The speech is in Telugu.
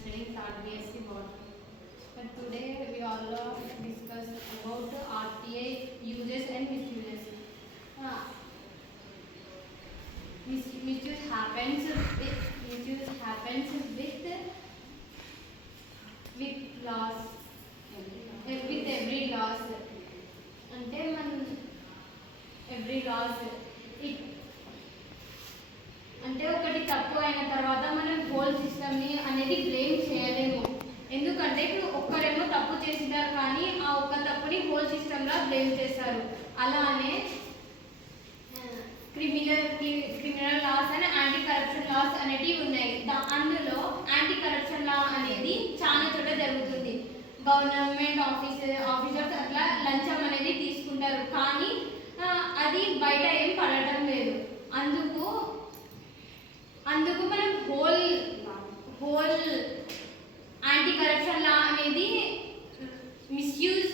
studying third BSc Botany. But today we all discuss about RTA uses and misuses. Uh, misuse happens with loss, with every loss. అంటే మనం ఎవ్రీ లాస్ ఇట్ అంటే ఒకటి తప్పు అయిన తర్వాత మనం హోల్ సిస్టమ్ని అనేది బ్లేమ్ చేయలేము. ఎందుకంటే ఇప్పుడు ఒక్కరేమో తప్పు చేసినారు కానీ ఆ ఒక్క తప్పుని హోల్ సిస్టమ్లా బ్లేమ్ చేస్తారు. అలానే criminal laws and anti corruption laws అనేటివి ఉన్నాయి. అందులో యాంటీ కరప్షన్ లా అనేది చాలా చోట జరుగుతుంది. గవర్నమెంట్ ఆఫీసర్స్ అట్లా లంచం అనేది తీసుకుంటారు కానీ అది బయట ఏం పడటం లేదు. అందుకు మనం హోల్ యాంటీ కరప్షన్ లా అనేది మిస్యూజ్